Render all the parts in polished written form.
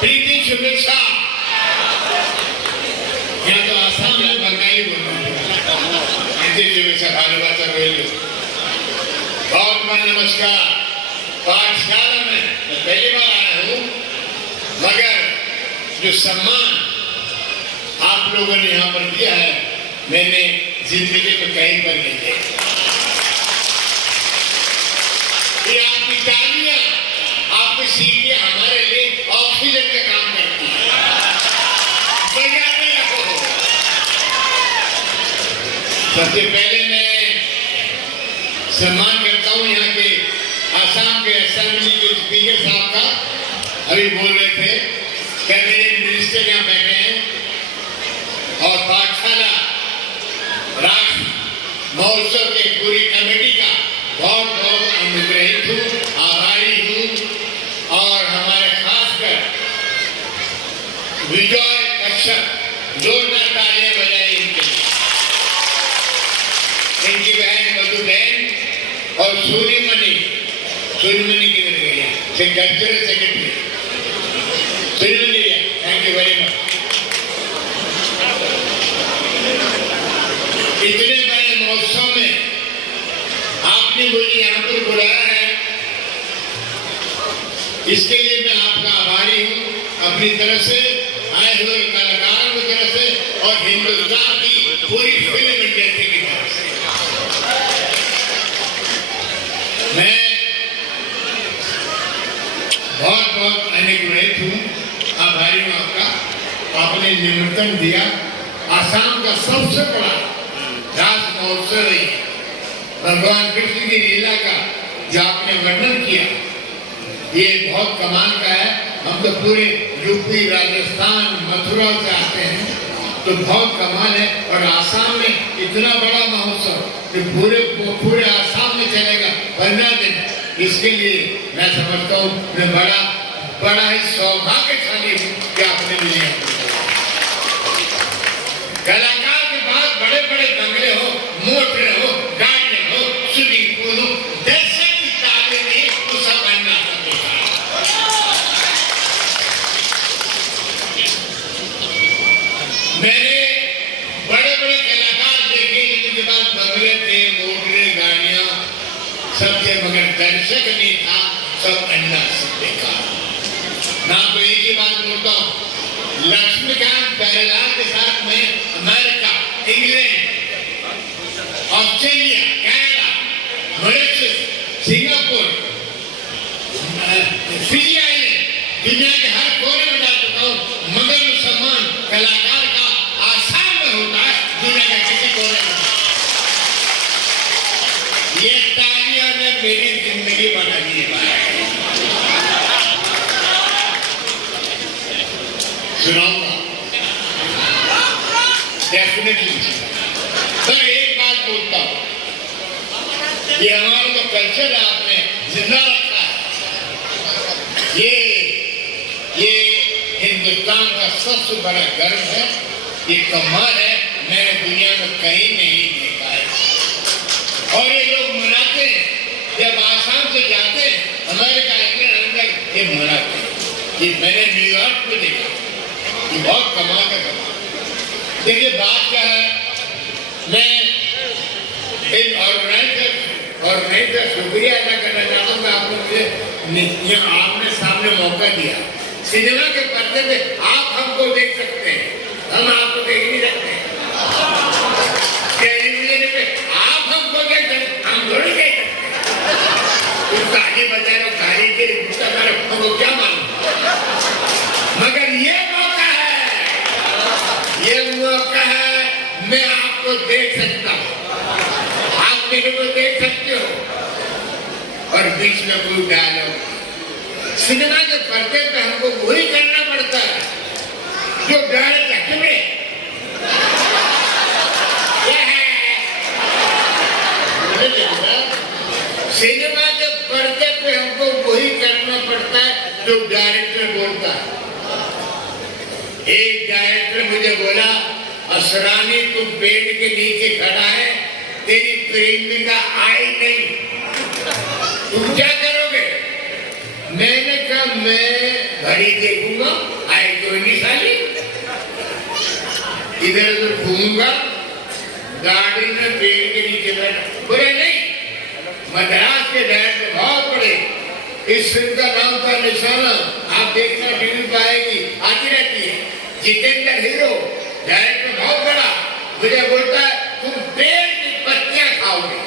प्रीति शुभेच्छा। या तो आसाम में बंगाली बोलना प्रीति शुभेच्छा भानुवाचा बोलो। बहुत बहुत नमस्कार। पाठशाला में मैं पहली बार आया हूँ, मगर जो सम्मान आप लोगों ने यहाँ पर दिया है मैंने जिंदगी में कहीं पर नहीं देखा। ये आपकी तालियां, आपकी सीटियां हमारे लिए ऑक्सीजन का काम करती है। बजाते रहो। सबसे पहले मैं सम्मान करता हूँ यहाँ के आसाम के असेंबली के स्पीकर साहब का। अभी बोल रहे थे कैबिनेट मिनिस्टर यहाँ बैठे हैं और पाठशाला राष्ट्र महोत्सव के पूरी कमेटी का बहुत बहुत अनुग्रहित हूँ, आभारी हूँ। और हमारे खासकर विजय कश्यप, जोरदार तालियां बजाई इनके लिए। इनकी बहन मधु बहन और सूर्यमणि किधर गई है? Cultural secretary Suryamani, thank you very much. इतने बड़े महोत्सव में आपने मुझे यहाँ पर बुलाया है, इसके लिए मैं आपका आभारी हूँ। अपनी तरफ से, आए हुए कलाकारों की तरफ से और हिंदुस्तान की पूरी फिल्म इंडस्ट्री की तरफ से मैं बहुत बहुत अनुग्रहित हूँ, आभारी हूँ आपका। आपने निमंत्रण दिया। आसाम का सबसे बड़ा रास महोत्सव है भगवान कृष्ण की लीला का जो आपने वर्णन किया, ये बहुत कमाल का है। हम तो पूरे यूपी, राजस्थान, मथुरा से आते हैं, तो बहुत कमाल है। और आसाम में इतना बड़ा महोत्सव जो पूरे आसाम में चलेगा 15 दिन, इसके लिए मैं समझता हूँ मैं बड़ा ही सौभाग्यशाली हूँ कि आपने मुझे कलाकार के पास बड़े बड़े बंगले हो, मोटरें हो, गाड़ियां हो, स्विमिंग पूल हो, दर्शक की तालीम नहीं तो सब बनना सकता। मैंने बड़े बड़े कलाकार देखे जिनके पास बंगले थे, मोटरें, गाड़ियां सब थे, मगर दर्शक नहीं था, सब अन्ना देखा। ना तो एक ही बात बोलता हूँ, लक्ष्मीकांत प्यारेलाल के साथ में America, England, Australia, Canada, Mauritius, Singapore, Fiji island, दुनिया के हर कोने में जा चुका हूँ, मगर वो सम्मान कलाकार का आसाम में होता है, दुनिया के किसी कोने में। ये तालियां ने मेरी जिंदगी बना दी है। सुनाऊंगा डेफिनेटली। सर एक बात बोलता हूँ, ये हमारा जो कल्चर है आपने जिंदा रखा है, ये हिंदुस्तान का सबसे बड़ा गर्व है। ये कमाल है, मैंने दुनिया में कहीं नहीं देखा है। और ये लोग मनाते हैं, जब आसाम से जाते हैं अमेरिका, इंग्लैंड, ये मनाते हैं। ये मैंने न्यूयॉर्क में देखा, ये बहुत कमाल का कमाल। देखिए बात क्या है, मैं एक ऑर्गेनाइजर शुक्रिया अदा करना चाहता हूँ। आपने मुझे आपने सामने मौका दिया। सिनेमा के पर्दे पे आप हमको देख सकते हैं, हम आपको देख नहीं सकते। टेलीविजन पे आप हमको देख सकते, हम थोड़ी देख सकते। तुम ताली बजा रहे हो, गाड़ी के गुस्सा कर, हमको क्या मालूम। मगर ये मौका है, मैं आपको देख सकता हूँ, आप मेरे को देख सकते हो। और बीच में कोई डायलॉग, सिनेमा के पर्दे पे हमको वही करना पड़ता है जो डायरेक्ट में सिनेमा के पर्दे पे हमको वही करना पड़ता है जो डायरेक्टर बोलता है। एक डायरेक्टर मुझे बोला, असरानी तुम पेड़ के नीचे खड़ा है, तेरी प्रेमिका आई नहीं, तुम क्या करोगे? मैंने कहा मैं घड़ी देखूंगा, आए कोई नहीं साली, इधर उधर घूमूंगा, गार्डन में पेड़ के नीचे बैठा, बुरे नहीं, मद्रास के डायरेक्टर बहुत बड़े, इस फिल्म का नाम था निशाना, आप देखना टीवी पे आएगी, आती रहती है, जितेंद्र हीरो, डायरेक्टर बहुत बड़ा, मुझे बोलता है तुम पेड़ की पत्तियां खाओगे,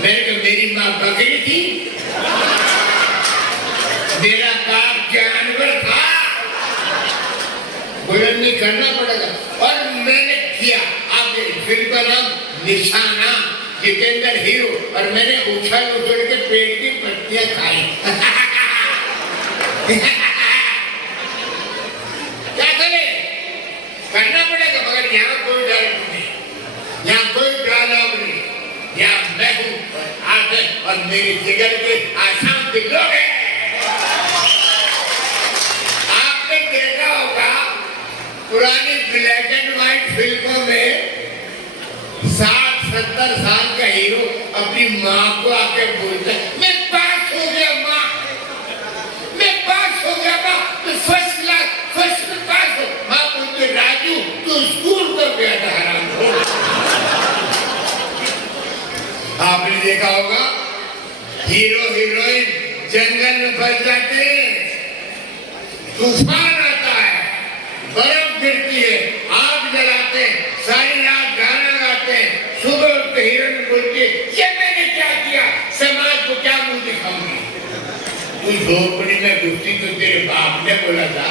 मैंने कहा मेरी माँ बकरी थी, मेरा बाप जानवर था, बुलंद नहीं करना पड़ेगा, और मैंने किया, आप फिल्म का नाम निशाना, जितेंद्र हीरो, और मैंने उछल उछल के पेड़ की पत्तियां खाई। क्या करे, करना पड़ेगा, मगर यहाँ कोई डायलॉग नहीं, यहाँ कोई डायलॉग नहीं, यहाँ मैं हूँ और मेरे जिगर के आसाम के लोग हैं। आपने देखा होगा पुरानी ब्लैक एंड व्हाइट फिल्मों में 60-70 साल का हीरो अपनी माँ को आके बोलता है मैं पास हो गया माँ, मैं पास हो गया माँ, तो फर्स्ट में पास हो, माँ बोलते राजू तू स्कूल कर गया था हराम हो। आपने देखा होगा हीरो हीरोइन जंगल में फंस जाते हैं, तूफान आता है, बर्फ गिरती है, आग जलाते हैं, सारी रात गाना गाते हैं, सुबह उठते हीरोइन बोलती है ये मैंने क्या किया, समाज को क्या मुंह दिखाऊंगी, तू झोपड़ी में घुसती तो तेरे बाप ने बोला था,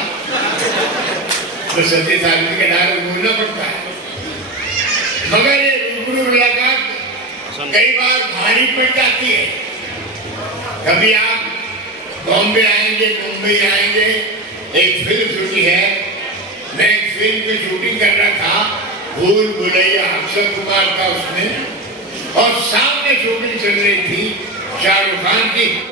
तो सत्य साधन के डाल बोलना पड़ता है, मगर ये रूबरू मुलाकात कई बार भारी पड़ जाती है। कभी आप बॉम्बे आएंगे, मुंबई आएंगे, एक फिल्म शूटिंग है, मैं एक फिल्म की शूटिंग कर रहा था, भूल भुलैया, अक्षय कुमार था उसमें, और सामने शूटिंग चल रही थी शाहरुख खान की।